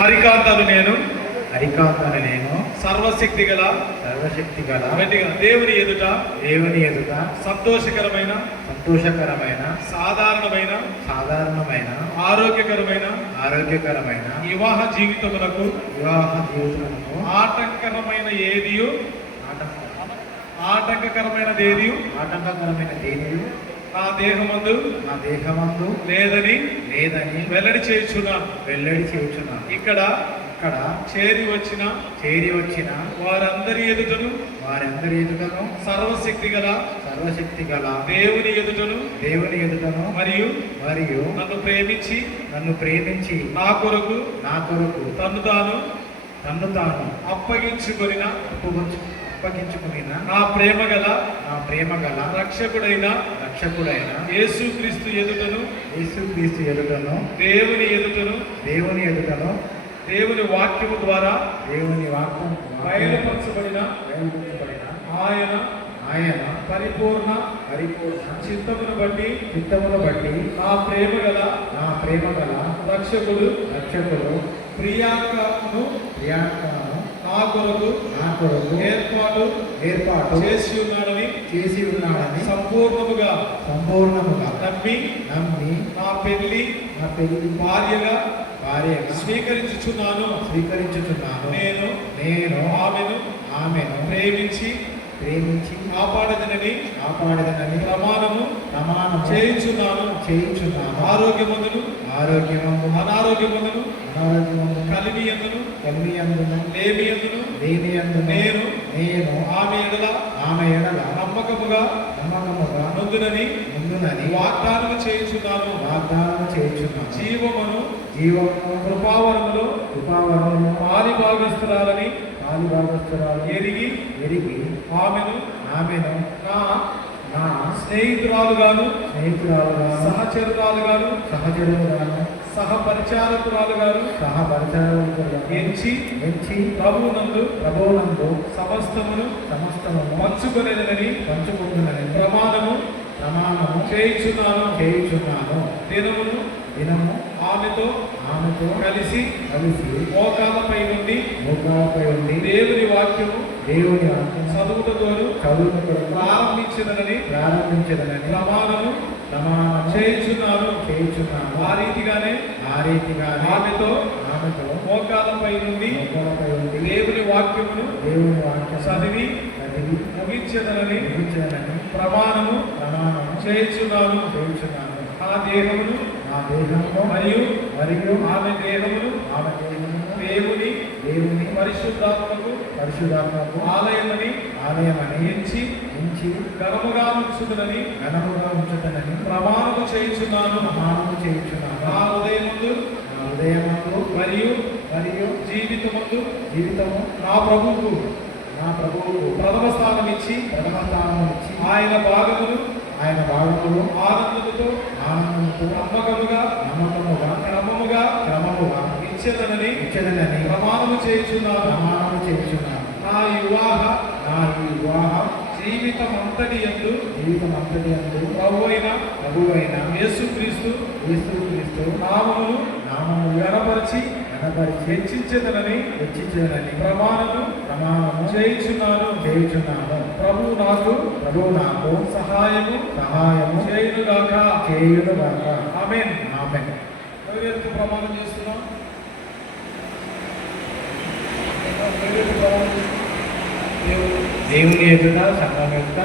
హరికాంతను నేను సర్వశక్తి గల దేవుని ఎదుట సంతోషకరమైన సాధారణమైన ఆరోగ్యకరమైన వివాహ జీవితమునకు ఆటంకకరమైనదేదియు నా దేహమందు లేదని వెల్లడి చేయుచున్నాను. ఇక్కడ చేరి వచ్చిన వారందరి ఎదుటను సర్వశక్తి గల దేవుని ఎదుటను మరియు నన్ను ప్రేమించి నా కొరకు తన్ను తాను అప్పగించుకుని నా ప్రేమ గల రక్షకుడైన యేసుక్రీస్తు ఎదుటను దేవుని ఎదుటను దేవుని వాక్యము ద్వారా బయలుపరచబడిన ఆయన పరిపూర్ణ చిత్తమును బట్టి నా ప్రేమ గల రక్షకుడు ప్రియాంకను నా కొరకు ఏర్పాటు చేసి ఉన్నాడని సంపూర్ణముగా నమ్మి నా పెళ్లి భార్యగా స్వీకరించుచున్నాను. నేను ఆమెను ప్రేమించి కాపాడదనని ప్రమాణము చేయించున్నాను. ఆరోగ్యమందును అనారోగ్యమందును కలిమియందును లేమియందును నేను ఆమె ఎడల నమ్మకముగా ముందునని వాగ్దానము చేయించున్నాను. జీవమును కృపావరములో పాలిభాగస్తురాలని ఎరిగి ఆమెను నా స్నేహితురాలుగాను సహచరురాలుగాను సహపరిచారకురాలుగాను ఎంచి ప్రభువునందు సమస్తమును పంచుకొనేదనని ప్రమాణము చేయుచున్నాను. దినము ఆమెతో కలిసి మోకాలపై నుండి దేవుని వాక్యము చదువుటతోను ప్రారంభించదనని ప్రమాణము చేయుచున్నాను. ఆ రీతిగానే ఆమెతో మోకాలపై నుండి దేవుని వాక్యమును చదివి ముగించదనని ప్రమాణము చేయుచున్నాను. ఆ దేహమును మరియు ఆమె దేహమును దేవుని పరిశుద్ధాత్మకు ఆలయమని ఎంచి ఘనముగా ఉంచుదనని ప్రమాణము చేయుచున్నాను. నా ఉదయమందు మరియు జీవితము నా ప్రభువుకు ప్రథమ స్థానం ఇచ్చి ఆయన భాగమును ఆనందముతో నమ్మకముగా క్రమముగా ఇచ్చేదనని ప్రమాణము చేయుచున్నాను. నా వివాహ జీవితమంతటి యందు ప్రభువైన యేసుక్రీస్తు నామమును గణపరిచి హెచ్చించేదనని ప్రమాణము చేయుచున్నాను. ప్రభువు నాకు సహాయము చేయునుగాక. ఆమేన్. ఎవరెందుకు ప్రమాణం చేస్తున్నాం? దేవుని ఎదుట సంఘం యొక్క